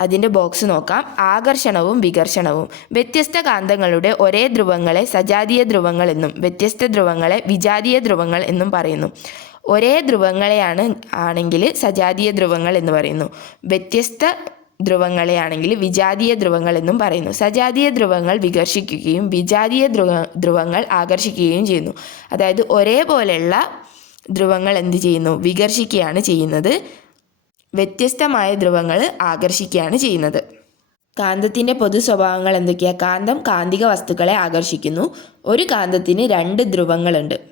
അതിന്റെ ബോക്സ് നോക്കാം. ആകർഷണവും വികർഷണവും. വ്യത്യസ്ത കാന്തങ്ങളുടെ ഒരേ ധ്രുവങ്ങളെ സജാതീയ ധ്രുവങ്ങൾ എന്നും വ്യത്യസ്ത ധ്രുവങ്ങളെ വിജാതീയ ധ്രുവങ്ങൾ എന്നും പറയുന്നു. ഒരേ ധ്രുവങ്ങളെയാണ് ആണെങ്കിൽ സജാതീയ ധ്രുവങ്ങൾ എന്ന് പറയുന്നു. വ്യത്യസ്ത ധ്രുവങ്ങളെയാണെങ്കിൽ വിജാതീയ ധ്രുവങ്ങൾ എന്നും പറയുന്നു. സജാതീയ ധ്രുവങ്ങൾ വികർഷിക്കുകയും വിജാതീയ ധ്രുവ ധ്രുവങ്ങൾ ആകർഷിക്കുകയും ചെയ്യുന്നു. അതായത് ഒരേപോലെയുള്ള ധ്രുവങ്ങൾ എന്ത് ചെയ്യുന്നു? വികർഷിക്കുകയാണ് ചെയ്യുന്നത്. വ്യത്യസ്തമായ ധ്രുവങ്ങൾ ആകർഷിക്കുകയാണ് ചെയ്യുന്നത്. കാന്തത്തിന്റെ പൊതു സ്വഭാവങ്ങൾ എന്തൊക്കെയാണ് കാന്തം കാന്തിക വസ്തുക്കളെ ആകർഷിക്കുന്നു. ഒരു കാന്തത്തിന് രണ്ട് ധ്രുവങ്ങളുണ്ട്.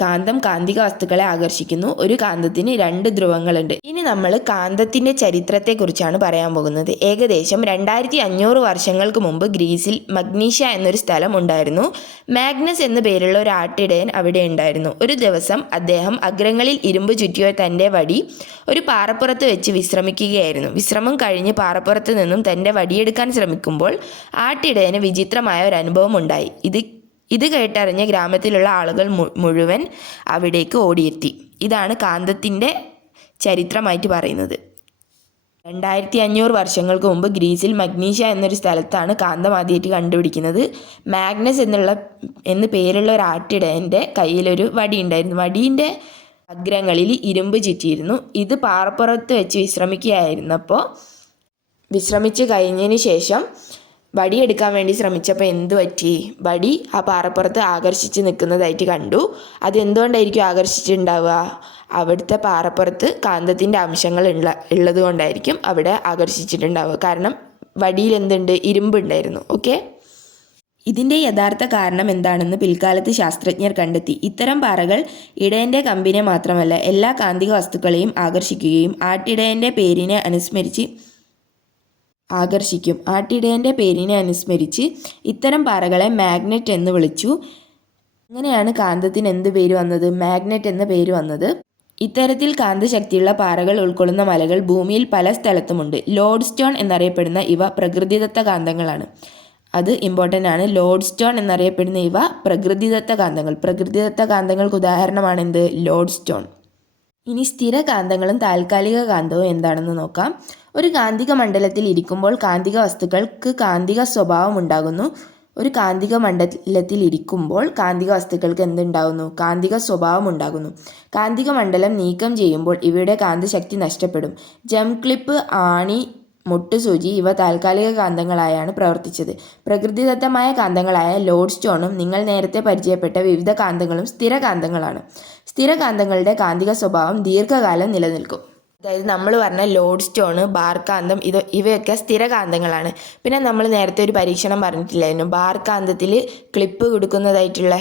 കാന്തം കാന്തിക വസ്തുക്കളെ ആകർഷിക്കുന്നു. ഒരു കാന്തത്തിന് രണ്ട് ധ്രുവങ്ങളുണ്ട്. ഇനി നമ്മൾ കാന്തത്തിന്റെ ചരിത്രത്തെക്കുറിച്ചാണ് പറയാൻ പോകുന്നത്. ഏകദേശം രണ്ടായിരത്തി അഞ്ഞൂറ് വർഷങ്ങൾക്ക് മുമ്പ് ഗ്രീസിൽ മഗ്നീഷ്യ എന്നൊരു സ്ഥലം ഉണ്ടായിരുന്നു. മാഗ്നസ് എന്ന പേരുള്ള ഒരു ആട്ടിടയൻ അവിടെ ഉണ്ടായിരുന്നു. ഒരു ദിവസം അദ്ദേഹം അഗ്രങ്ങളിൽ ഇരുമ്പ് ചുറ്റിയ തന്റെ വടി ഒരു പാറപ്പുറത്ത് വെച്ച് വിശ്രമിക്കുകയായിരുന്നു. വിശ്രമം കഴിഞ്ഞ് പാറപ്പുറത്ത് നിന്നും തന്റെ വടിയെടുക്കാൻ ശ്രമിക്കുമ്പോൾ ആട്ടിടയന് വിചിത്രമായ ഒരു അനുഭവം ഉണ്ടായി. ഇത് ഇത് കേട്ടറിഞ്ഞ ഗ്രാമത്തിലുള്ള ആളുകൾ മുഴുവൻ അവിടേക്ക് ഓടിയെത്തി. ഇതാണ് കാന്തത്തിന്റെ ചരിത്രമായിട്ട് പറയുന്നത്. രണ്ടായിരത്തി അഞ്ഞൂറ് വർഷങ്ങൾക്ക് മുമ്പ് ഗ്രീസിൽ മഗ്നീഷ്യ എന്നൊരു സ്ഥലത്താണ് കാന്തം ആദ്യമായിട്ട് കണ്ടുപിടിക്കുന്നത്. മാഗ്നസ് എന്നുള്ള എന്ന് പേരുള്ള ഒരു ആട്ടിടയന്റെ കയ്യിലൊരു വടി ഉണ്ടായിരുന്നു. വടീന്റെ അഗ്രങ്ങളിൽ ഇരുമ്പ് ചുറ്റിയിരുന്നു. ഇത് പാറപ്പുറത്ത് വെച്ച് വിശ്രമിക്കുകയായിരുന്നപ്പോൾ വിശ്രമിച്ച് കഴിഞ്ഞതിന് ശേഷം വടി എടുക്കാൻ വേണ്ടി ശ്രമിച്ചപ്പോൾ എന്ത് പറ്റി? വടി ആ പാറപ്പുറത്ത് ആകർഷിച്ച് നിൽക്കുന്നതായിട്ട് കണ്ടു. അത് എന്തുകൊണ്ടായിരിക്കും ആകർഷിച്ചിട്ടുണ്ടാവുക? അവിടുത്തെ പാറപ്പുറത്ത് കാന്തത്തിന്റെ അംശങ്ങൾ ഉള്ള ഉള്ളത് കൊണ്ടായിരിക്കും അവിടെ ആകർഷിച്ചിട്ടുണ്ടാവുക. കാരണം വടിയിൽ എന്തുണ്ട്? ഇരുമ്പുണ്ടായിരുന്നു ഓക്കെ ഇതിന്റെ യഥാർത്ഥ കാരണം എന്താണെന്ന് പിൽക്കാലത്ത് ശാസ്ത്രജ്ഞർ കണ്ടെത്തി. ഇത്തരം പാറകൾ ഇടയന്റെ കമ്പിനെ മാത്രമല്ല എല്ലാ കാന്തിക വസ്തുക്കളെയും ആകർഷിക്കുകയും ആട്ടിടയന്റെ പേരിനെ അനുസ്മരിച്ച് ആകർഷിക്കും. ആട്ടിടയന്റെ പേരിനെ അനുസ്മരിച്ച് ഇത്തരം പാറകളെ മാഗ്നറ്റ് എന്ന് വിളിച്ചു. അങ്ങനെയാണ് കാന്തത്തിന് എന്ത് പേര് വന്നത്? മാഗ്നറ്റ് എന്ന പേര് വന്നത്. ഇത്തരത്തിൽ കാന്തശക്തിയുള്ള പാറകൾ ഉൾക്കൊള്ളുന്ന മലകൾ ഭൂമിയിൽ പല സ്ഥലത്തുമുണ്ട്. ലോഡ് സ്റ്റോൺ എന്നറിയപ്പെടുന്ന ഇവ പ്രകൃതിദത്ത കാന്തങ്ങളാണ്. അത് ഇമ്പോർട്ടന്റ് ആണ്. ലോഡ് സ്റ്റോൺ എന്നറിയപ്പെടുന്ന ഇവ പ്രകൃതിദത്ത കാന്തങ്ങൾ. പ്രകൃതിദത്ത കാന്തങ്ങൾക്ക് ഉദാഹരണമാണ് എന്ത് ലോഡ് സ്റ്റോൺ ഇനി സ്ഥിര കാന്തങ്ങളും താൽക്കാലിക കാന്തവും എന്താണെന്ന് നോക്കാം. ഒരു കാന്തിക മണ്ഡലത്തിൽ ഇരിക്കുമ്പോൾ കാന്തിക വസ്തുക്കൾക്ക് കാന്തിക സ്വഭാവം ഉണ്ടാകുന്നു. ഒരു കാന്തിക മണ്ഡലത്തിൽ ഇരിക്കുമ്പോൾ കാന്തിക വസ്തുക്കൾക്ക് എന്തുണ്ടാകുന്നു? കാന്തിക സ്വഭാവം ഉണ്ടാകുന്നു. കാന്തിക മണ്ഡലം നീക്കം ചെയ്യുമ്പോൾ ഇവയുടെ കാന്തശക്തി നഷ്ടപ്പെടും. ജം ക്ലിപ്പ് ആണി മുട്ടുസൂചി ഇവ താൽക്കാലിക കാന്തങ്ങളായാണ് പ്രവർത്തിച്ചത്. പ്രകൃതിദത്തമായ കാന്തങ്ങളായ ലോഡ് സ്റ്റോണും നിങ്ങൾ നേരത്തെ പരിചയപ്പെട്ട വിവിധ കാന്തങ്ങളും സ്ഥിരകാന്തങ്ങളാണ് സ്ഥിരകാന്തങ്ങളുടെ സ്ഥിര കാന്തങ്ങളുടെ കാന്തിക സ്വഭാവം ദീർഘകാലം നിലനിൽക്കും. അതായത് നമ്മൾ പറഞ്ഞ ലോഡ് സ്റ്റോണ് ബാർ കാന്തം ഇത് ഇവയൊക്കെ സ്ഥിരകാന്തങ്ങളാണ് പിന്നെ നമ്മൾ നേരത്തെ ഒരു പരീക്ഷണം പറഞ്ഞിട്ടില്ലായിരുന്നു. ബാർ കാന്തത്തിൽ ക്ലിപ്പ് കൊടുക്കുന്നതായിട്ടുള്ള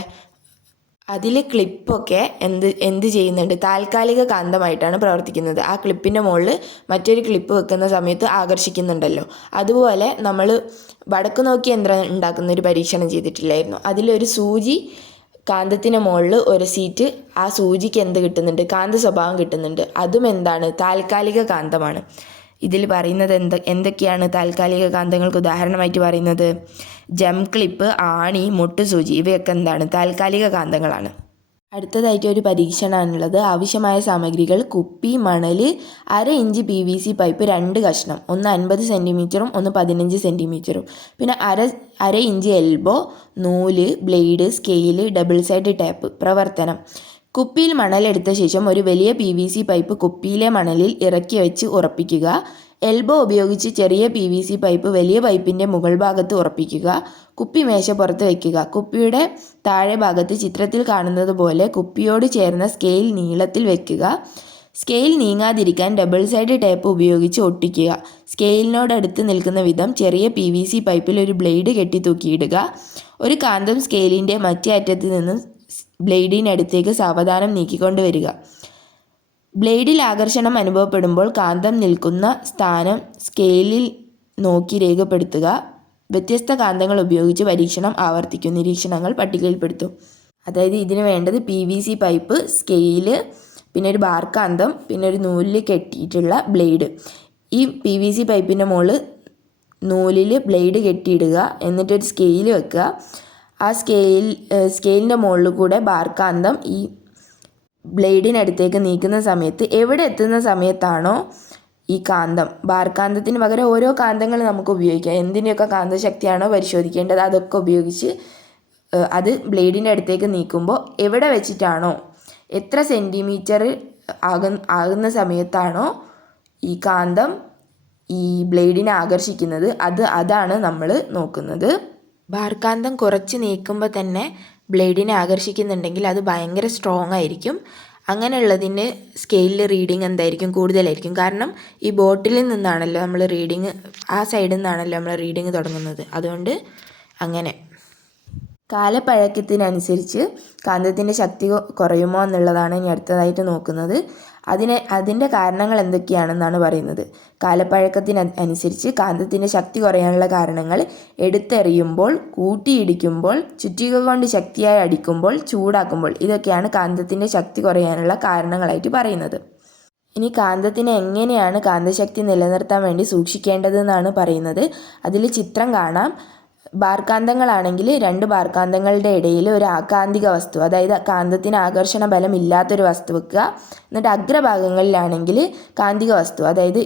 അതിൽ ക്ലിപ്പൊക്കെ എന്ത് എന്ത് ചെയ്യുന്നുണ്ട്? താൽക്കാലിക കാന്തമായിട്ടാണ് പ്രവർത്തിക്കുന്നത്. ആ ക്ലിപ്പിന്റെ മുകളിൽ മറ്റൊരു ക്ലിപ്പ് വെക്കുന്ന സമയത്ത് ആകർഷിക്കുന്നുണ്ടല്ലോ. അതുപോലെ നമ്മൾ വടക്ക് നോക്കി യന്ത്രം ഉണ്ടാക്കുന്ന ഒരു പരീക്ഷണം ചെയ്തിട്ടില്ലായിരുന്നു. അതിലൊരു സൂചി കാന്തത്തിന് മുകളിൽ ഒരു സീറ്റ് ആ സൂചിക്ക് എന്ത് കിട്ടുന്നുണ്ട്? കാന്ത സ്വഭാവം കിട്ടുന്നുണ്ട്. അതും എന്താണ്? താൽക്കാലിക കാന്തമാണ്. ഇതിൽ പറയുന്നത് എന്ത് എന്തൊക്കെയാണ് താൽക്കാലിക കാന്തങ്ങൾക്ക് ഉദാഹരണമായിട്ട് പറയുന്നത്? ജം ക്ലിപ്പ് ആണി മുട്ടുസൂചി ഇവയൊക്കെ എന്താണ്? താൽക്കാലിക കാന്തങ്ങളാണ്. അടുത്തതായിട്ട് ഒരു പരീക്ഷണമാണുള്ളത് ആവശ്യമായ സാമഗ്രികൾ കുപ്പി മണൽ അര inch P V C pipe രണ്ട് കഷ്ണം. ഒന്ന് അൻപത് സെന്റിമീറ്ററും ഒന്ന് പതിനഞ്ച് സെന്റിമീറ്ററും പിന്നെ അര അര ഇഞ്ച് എൽബോ നൂൽ blade scale double side tap. പ്രവർത്തനം. കുപ്പിയിൽ മണലെടുത്ത ശേഷം ഒരു വലിയ പി വി സി പൈപ്പ് കുപ്പിയിലെ മണലിൽ ഇറക്കി വെച്ച് ഉറപ്പിക്കുക. എൽബോ ഉപയോഗിച്ച് ചെറിയ പി വി സി പൈപ്പ് വലിയ പൈപ്പിന്റെ മുകൾ ഭാഗത്ത് ഉറപ്പിക്കുക. കുപ്പി മേശ പുറത്ത് വയ്ക്കുക കുപ്പിയുടെ താഴെ ഭാഗത്ത് ചിത്രത്തിൽ കാണുന്നത് പോലെ കുപ്പിയോട് ചേർന്ന സ്കെയിൽ നീളത്തിൽ വയ്ക്കുക സ്കെയിൽ നീങ്ങാതിരിക്കാൻ ഡബിൾ സൈഡ് ടേപ്പ് ഉപയോഗിച്ച് ഒട്ടിക്കുക. സ്കെയിലിനോടടുത്ത് നിൽക്കുന്ന വിധം ചെറിയ പി വി സി പൈപ്പിൽ ഒരു ബ്ലേഡ് കെട്ടി തൂക്കിയിടുക. ഒരു കാന്തം സ്കെയിലിന്റെ മറ്റേ അറ്റത്ത് നിന്നും ബ്ലേഡിനടുത്തേക്ക് സാവധാനം നീക്കിക്കൊണ്ട് വരിക. ബ്ലേഡിൽ ആകർഷണം അനുഭവപ്പെടുമ്പോൾ കാന്തം നിൽക്കുന്ന സ്ഥാനം സ്കെയിലിൽ നോക്കി രേഖപ്പെടുത്തുക. വ്യത്യസ്ത കാന്തങ്ങൾ ഉപയോഗിച്ച് പരീക്ഷണം ആവർത്തിക്കും നിരീക്ഷണങ്ങൾ പട്ടികയിൽപ്പെടുത്തും. അതായത് ഇതിന് വേണ്ടത് P V C pipe scale പിന്നെ ഒരു ബാർക്കാന്തം കാന്തം പിന്നെ ഒരു നൂലിൽ കെട്ടിയിട്ടുള്ള ബ്ലേഡ്. ഈ പി വി സി പൈപ്പിന്റെ മുകളിൽ നൂലിൽ ബ്ലേഡ് കെട്ടിയിടുക. എന്നിട്ടൊരു സ്കെയിൽ വെക്കുക. ആ സ്കെയിൽ സ്കെയിലിന്റെ മുകളിൽ കൂടെ ബാർക്കാന്തം കാന്തം ഈ ബ്ലേഡിനടുത്തേക്ക് നീക്കുന്ന സമയത്ത് എവിടെ എത്തുന്ന സമയത്താണോ ഈ കാന്തം. ബാർക്കാന്തത്തിന് പകരം ഓരോ കാന്തങ്ങൾ നമുക്ക് ഉപയോഗിക്കാം. എന്തിന്റെയൊക്കെ കാന്തശക്തിയാണോ പരിശോധിക്കേണ്ടത് അതൊക്കെ ഉപയോഗിച്ച് അത് ബ്ലേഡിന്റെ അടുത്തേക്ക് നീക്കുമ്പോൾ എവിടെ വെച്ചിട്ടാണോ എത്ര സെന്റിമീറ്റർ ആകുന്ന ആകുന്ന സമയത്താണോ ഈ കാന്തം ഈ ബ്ലേഡിനെ ആകർഷിക്കുന്നത്. അത് അതാണ് നമ്മൾ നോക്കുന്നത്. ബാർകാന്തം കുറച്ച് നീക്കുമ്പോൾ തന്നെ ബ്ലേഡിനെ ആകർഷിക്കുന്നുണ്ടെങ്കിൽ അത് ഭയങ്കര സ്ട്രോങ് ആയിരിക്കും. അങ്ങനെയുള്ളതിന് സ്കെയിലിൽ റീഡിങ് എന്തായിരിക്കും? കൂടുതലായിരിക്കും. കാരണം ഈ ബോട്ടിൽ നിന്നാണല്ലോ നമ്മൾ റീഡിങ് ആ സൈഡിൽ നിന്നാണല്ലോ നമ്മൾ റീഡിങ് തുടങ്ങുന്നത്. അതുകൊണ്ട് അങ്ങനെ. കാലപ്പഴക്കത്തിനനുസരിച്ച് കാന്തത്തിന്റെ ശക്തി കുറയുമോ എന്നുള്ളതാണ് ഇനി അടുത്തതായിട്ട് നോക്കുന്നത്. അതിന് അതിന്റെ കാരണങ്ങൾ എന്തൊക്കെയാണെന്നാണ് പറയുന്നത്. കാലപ്പഴക്കത്തിന് അനുസരിച്ച് കാന്തത്തിന്റെ ശക്തി കുറയാനുള്ള കാരണങ്ങൾ എടുത്തെറിയുമ്പോൾ കൂട്ടിയിടിക്കുമ്പോൾ ചുറ്റിക കൊണ്ട് ശക്തിയായി അടിക്കുമ്പോൾ ചൂടാക്കുമ്പോൾ ഇതൊക്കെയാണ് കാന്തത്തിന്റെ ശക്തി കുറയാനുള്ള കാരണങ്ങളായിട്ട് പറയുന്നത്. ഇനി കാന്തത്തിനെ എങ്ങനെയാണ് കാന്തശക്തി നിലനിർത്താൻ വേണ്ടി സൂക്ഷിക്കേണ്ടതെന്നാണ് പറയുന്നത്. അതിൽ ചിത്രം കാണാം. ബാർകാന്തങ്ങളാണെങ്കിൽ രണ്ട് ബാർകാന്തങ്ങളുടെ ഇടയിൽ ഒരു ആകാന്തിക വസ്തു അതായത് കാന്തത്തിന് ആകർഷണ ബലം ഇല്ലാത്തൊരു വസ്തു വെക്കുക. എന്നിട്ട് അഗ്രഭാഗങ്ങളിലാണെങ്കിൽ കാന്തിക വസ്തു അതായത്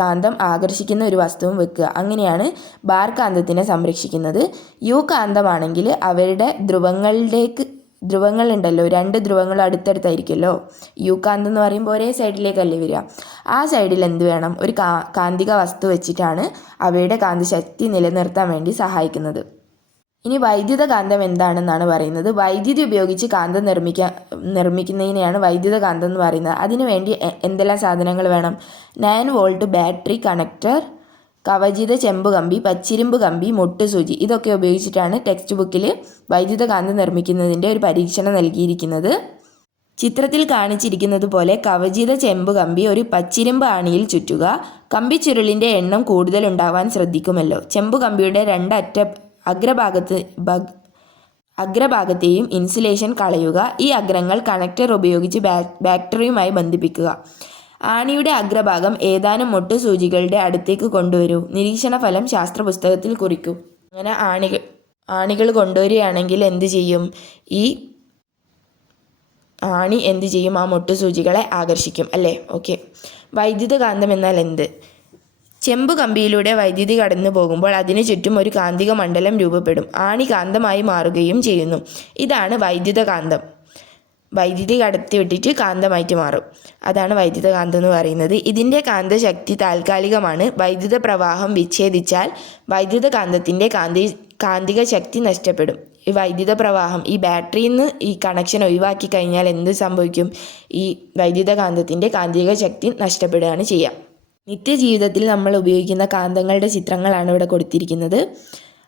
കാന്തം ആകർഷിക്കുന്ന ഒരു വസ്തുവും വെക്കുക. അങ്ങനെയാണ് ബാർകാന്തത്തിനെ സംരക്ഷിക്കുന്നത്. യു കാന്തമാണെങ്കിൽ അവരുടെ ധ്രുവങ്ങളിലേക്ക് ധ്രുവങ്ങളുണ്ടല്ലോ രണ്ട് ധ്രുവങ്ങൾ അടുത്തടുത്തായിരിക്കുമല്ലോ. യു കാന്തം എന്ന് പറയുമ്പോൾ ഒരേ സൈഡിലേക്കല്ലേ വരിക. ആ സൈഡിൽ എന്ത് വേണം? ഒരു കാ കാന്തിക വസ്തു വെച്ചിട്ടാണ് അവയുടെ കാന്തശക്തി നിലനിർത്താൻ വേണ്ടി സഹായിക്കുന്നത്. ഇനി വൈദ്യുത കാന്തം എന്താണെന്നാണ് പറയുന്നത്. വൈദ്യുതി ഉപയോഗിച്ച് കാന്തം നിർമ്മിക്കാൻ നിർമ്മിക്കുന്നതിനെയാണ് വൈദ്യുത കാന്തം എന്ന് പറയുന്നത്. അതിനുവേണ്ടി എന്തെല്ലാം സാധനങ്ങൾ വേണം? നയൻ വോൾട്ട് ബാറ്ററി കണക്ടർ കവചിത ചെമ്പ് കമ്പി പച്ചിരുമ്പ് കമ്പി മുട്ടുസൂചി ഇതൊക്കെ ഉപയോഗിച്ചിട്ടാണ് ടെക്സ്റ്റ് ബുക്കിൽ വൈദ്യുത കാന്തം നിർമ്മിക്കുന്നതിന്റെ ഒരു പരീക്ഷണം നൽകിയിരിക്കുന്നത്. ചിത്രത്തിൽ കാണിച്ചിരിക്കുന്നത് പോലെ കവചിത ചെമ്പ് കമ്പി ഒരു പച്ചിരുമ്പ് ആണിയിൽ ചുറ്റുക കമ്പി ചുരുളിന്റെ എണ്ണം കൂടുതൽ ഉണ്ടാവാൻ ശ്രദ്ധിക്കുമല്ലോ. ചെമ്പ് കമ്പിയുടെ രണ്ടറ്റ അഗ്രഭാഗത്ത് അഗ്രഭാഗത്തെയും ഇൻസുലേഷൻ കളയുക ഈ അഗ്രങ്ങൾ കണക്ടർ ഉപയോഗിച്ച് ബാറ്ററിയുമായി ബന്ധിപ്പിക്കുക. ആണിയുടെ അഗ്രഭാഗം ഏതാനും മൊട്ട് സൂചികളുടെ അടുത്തേക്ക് കൊണ്ടുവരൂ. നിരീക്ഷണ ഫലം ശാസ്ത്ര പുസ്തകത്തിൽ കുറിക്കൂ. അങ്ങനെ ആണികൾ ആണികൾ കൊണ്ടുവരികയാണെങ്കിൽ എന്ത് ചെയ്യും? ഈ ആണി എന്ത് ചെയ്യും? ആ മൊട്ട് സൂചികളെ ആകർഷിക്കും അല്ലേ? ഓക്കെ. വൈദ്യുത കാന്തം എന്നാൽ എന്ത്? ചെമ്പ് കമ്പിയിലൂടെ വൈദ്യുതി കടന്നു പോകുമ്പോൾ അതിനു ചുറ്റും ഒരു കാന്തിക മണ്ഡലം രൂപപ്പെടും. ആണി കാന്തമായി മാറുകയും ചെയ്യുന്നു. ഇതാണ് വൈദ്യുത കാന്തം വൈദ്യുതി കടത്തി വിട്ടിട്ട് കാന്തമായിട്ട് മാറും. അതാണ് വൈദ്യുത കാന്തം എന്ന് പറയുന്നത്. ഇതിന്റെ കാന്തശക്തി താൽക്കാലികമാണ്. വൈദ്യുത പ്രവാഹം വിച്ഛേദിച്ചാൽ വൈദ്യുത കാന്തത്തിന്റെ കാന്തി കാന്തിക ശക്തി നഷ്ടപ്പെടും. ഈ വൈദ്യുത പ്രവാഹം ഈ ബാറ്ററിയിൽ നിന്ന് ഈ കണക്ഷൻ ഒഴിവാക്കി കഴിഞ്ഞാൽ എന്ത് സംഭവിക്കും? ഈ വൈദ്യുത കാന്തത്തിന്റെ കാന്തിക ശക്തി നഷ്ടപ്പെടുകയാണ് ചെയ്യുക നിത്യജീവിതത്തിൽ നമ്മൾ ഉപയോഗിക്കുന്ന കാന്തങ്ങളുടെ ചിത്രങ്ങളാണ് ഇവിടെ കൊടുത്തിരിക്കുന്നത്.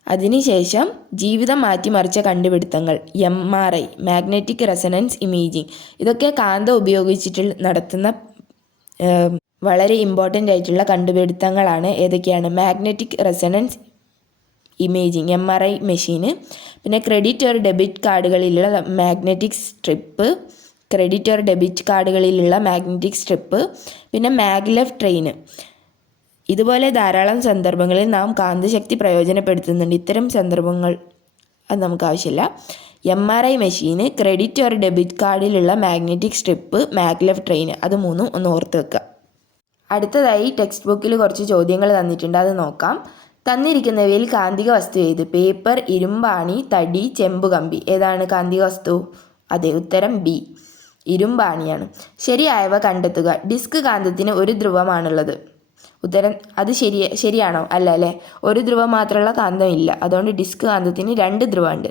അതിനുശേഷം ജീവിതം മാറ്റിമറിച്ച കണ്ടുപിടുത്തങ്ങൾ M R I magnetic resonance imaging ഇതൊക്കെ കാന്ത ഉപയോഗിച്ചിട്ട് നടത്തുന്ന വളരെ ഇമ്പോർട്ടന്റ് ആയിട്ടുള്ള കണ്ടുപിടുത്തങ്ങളാണ് ഏതൊക്കെയാണ്. Magnetic resonance imaging M R I machine പിന്നെ credit or debit കാർഡുകളിലുള്ള magnetic strip credit or debit കാർഡുകളിലുള്ള magnetic strip പിന്നെ മാഗ്ലെഫ് ട്രെയിന് ഇതുപോലെ ധാരാളം സന്ദർഭങ്ങളിൽ നാം കാന്തശക്തി പ്രയോജനപ്പെടുത്തുന്നുണ്ട്. ഇത്തരം സന്ദർഭങ്ങൾ അത് നമുക്ക് ആവശ്യമില്ല. M R I machine credit or debit കാർഡിലുള്ള magnetic strip maglev train അത് മൂന്നും ഒന്ന് ഓർത്ത് വെക്കുക അടുത്തതായി ടെക്സ്റ്റ് ബുക്കിൽ കുറച്ച് ചോദ്യങ്ങൾ തന്നിട്ടുണ്ട്. അത് നോക്കാം. തന്നിരിക്കുന്നവയിൽ കാന്തിക വസ്തു ഏത്? പേപ്പർ ഇരുമ്പാണി തടി ചെമ്പ് കമ്പി. ഏതാണ് കാന്തിക വസ്തു? അതെ ഉത്തരം ബി ഇരുമ്പാണിയാണ്. ശരിയായവ കണ്ടെത്തുക. ഡിസ്ക് കാന്തത്തിന് ഒരു ധ്രുവമാണുള്ളത്. ഉത്തരം അത് ശരി ശരിയാണോ? അല്ല അല്ലേ? ഒരു ധ്രുവം മാത്രമുള്ള കാന്തം ഇല്ല. അതുകൊണ്ട് ഡിസ്ക് കാന്തത്തിന് രണ്ട് ധ്രുവമുണ്ട്.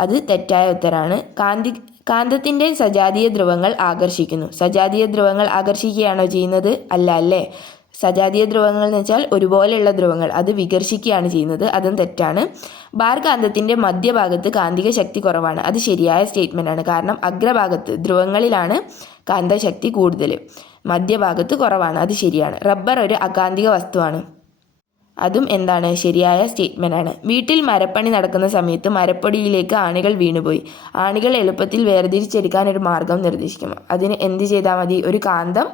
അത് തെറ്റായ ഉത്തരമാണ് കാന്തി കാന്തത്തിന്റെ സജാതീയ ധ്രുവങ്ങൾ ആകർഷിക്കുന്നു. സജാതീയ ധ്രുവങ്ങൾ ആകർഷിക്കുകയാണോ ചെയ്യുന്നത്? അല്ല അല്ലേ? സജാതീയ ധ്രുവങ്ങൾ എന്ന് വെച്ചാൽ ഒരുപോലെയുള്ള ധ്രുവങ്ങൾ അത് വികർഷിക്കുകയാണ് ചെയ്യുന്നത്. അതും തെറ്റാണ്. ബാർകാന്തത്തിന്റെ മധ്യഭാഗത്ത് കാന്തിക ശക്തി കുറവാണ്. അത് ശരിയായ സ്റ്റേറ്റ്മെന്റ് ആണ്. കാരണം അഗ്രഭാഗത്ത് ധ്രുവങ്ങളിലാണ് കാന്തശക്തി കൂടുതൽ മധ്യഭാഗത്ത് കുറവാണ്. അത് ശരിയാണ്. റബ്ബർ ഒരു അകാന്തിക വസ്തുവാണ്. അതും എന്താണ്? ശരിയായ സ്റ്റേറ്റ്മെന്റ് ആണ്. വീട്ടിൽ മരപ്പണി നടക്കുന്ന സമയത്ത് മരപ്പൊടിയിലേക്ക് ആണികൾ വീണുപോയി. ആണികൾ എളുപ്പത്തിൽ വേർതിരിച്ചെടുക്കാൻ ഒരു മാർഗം നിർദ്ദേശിക്കും അതിന് എന്ത് ചെയ്താൽ മതി? ഒരു കാന്തം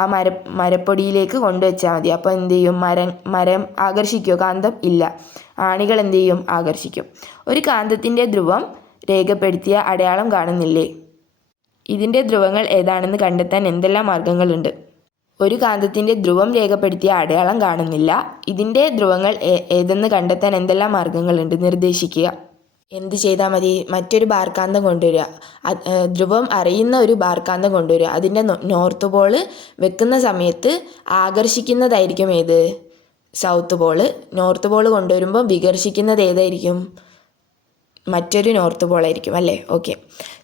ആ മര മരപ്പൊടിയിലേക്ക് കൊണ്ടുവച്ചാൽ മതി. അപ്പോൾ എന്ത് ചെയ്യും? മരം മരം ആകർഷിക്കുമോ കാന്തം ഇല്ല. ആണികൾ എന്ത് ചെയ്യും? ആകർഷിക്കും. ഒരു കാന്തത്തിന്റെ ധ്രുവം രേഖപ്പെടുത്തിയ അടയാളം കാണുന്നില്ലേ? ഇതിന്റെ ധ്രുവങ്ങൾ ഏതാണെന്ന് കണ്ടെത്താൻ എന്തെല്ലാം മാർഗങ്ങളുണ്ട്? ഒരു കാന്തത്തിന്റെ ധ്രുവം രേഖപ്പെടുത്തിയ അടയാളം കാണുന്നില്ല. ഇതിന്റെ ധ്രുവങ്ങൾ ഏതെന്ന് കണ്ടെത്താൻ എന്തെല്ലാം മാർഗങ്ങളുണ്ട്? നിർദ്ദേശിക്കുക. എന്ത് ചെയ്താൽ മതി? മറ്റൊരു ബാർക്കാന്തം കൊണ്ടുവരിക. ധ്രുവം അറിയുന്ന ഒരു ബാർക്കാന്തം കൊണ്ടുവരിക. അതിന്റെ നോർത്ത് പോൾ വെക്കുന്ന സമയത്ത് ആകർഷിക്കുന്നതായിരിക്കും ഏത്? South Paul. നോർത്ത് പോൾ കൊണ്ടുവരുമ്പോൾ വികർഷിക്കുന്നത് ഏതായിരിക്കും മറ്റൊരു നോർത്ത് പോളായിരിക്കും അല്ലേ? ഓക്കെ.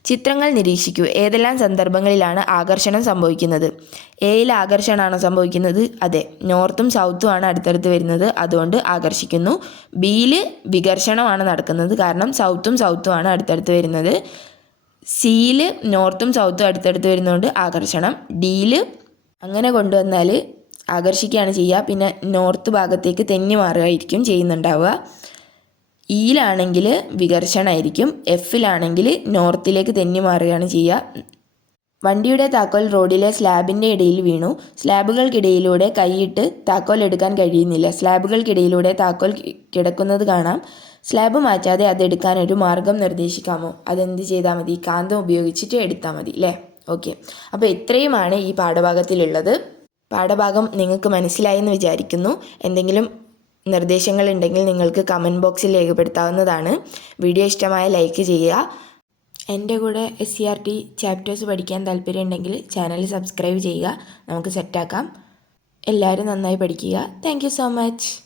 ചിത്രങ്ങൾ നിരീക്ഷിക്കൂ. ഏതെല്ലാം സന്ദർഭങ്ങളിലാണ് ആകർഷണം സംഭവിക്കുന്നത്? എയിൽ ആകർഷണമാണോ സംഭവിക്കുന്നത്? അതെ. നോർത്തും സൗത്തും ആണ് അടുത്തടുത്ത് വരുന്നത്. അതുകൊണ്ട് ആകർഷിക്കുന്നു. ബിയിൽ വികർഷണമാണ് നടക്കുന്നത്. കാരണം സൗത്തും സൗത്തും ആണ് അടുത്തടുത്ത് വരുന്നത്. സിയിൽ നോർത്തും സൗത്തും അടുത്തടുത്ത് വരുന്നതുകൊണ്ട് ആകർഷണം. ഡിയിൽ അങ്ങനെ കൊണ്ടുവന്നാൽ ആകർഷിക്കുകയാണ് ചെയ്യുക. പിന്നെ നോർത്ത് ഭാഗത്തേക്ക് തെന്നി മാറുകയായിരിക്കും ചെയ്യുന്നുണ്ടാവുക. ഇയിലാണെങ്കിൽ വികർഷണമായിരിക്കും എഫിലാണെങ്കിൽ നോർത്തിലേക്ക് തെന്നി മാറുകയാണ് ചെയ്യുക. വണ്ടിയുടെ താക്കോൽ റോഡിലെ സ്ലാബിന്റെ ഇടയിൽ വീണു. സ്ലാബുകൾക്കിടയിലൂടെ കൈയിട്ട് താക്കോൽ എടുക്കാൻ കഴിയുന്നില്ല. സ്ലാബുകൾക്കിടയിലൂടെ താക്കോൽ കിടക്കുന്നത് കാണാം. സ്ലാബ് മാറ്റാതെ അതെടുക്കാൻ ഒരു മാർഗം നിർദ്ദേശിക്കാമോ? അതെന്ത് ചെയ്താൽ മതി? കാന്തം ഉപയോഗിച്ചിട്ട് എടുത്താൽ മതി അല്ലേ ഓക്കെ. അപ്പോൾ ഇത്രയുമാണ് ഈ പാഠഭാഗത്തിലുള്ളത്. പാഠഭാഗം നിങ്ങൾക്ക് മനസ്സിലായെന്ന് വിചാരിക്കുന്നു. എന്തെങ്കിലും നിർദ്ദേശങ്ങൾ ഉണ്ടെങ്കിൽ നിങ്ങൾക്ക് കമന്റ് ബോക്സിൽ രേഖപ്പെടുത്താവുന്നതാണ്. വീഡിയോ ഇഷ്ടമായ ലൈക്ക് ചെയ്യുക. എന്റെ കൂടെ S C R T chapters പഠിക്കാൻ താല്പര്യം ഉണ്ടെങ്കിൽ ചാനൽ സബ്സ്ക്രൈബ് ചെയ്യുക. നമുക്ക് സെറ്റാക്കാം എല്ലാവരും നന്നായി പഠിക്കുക. Thank so much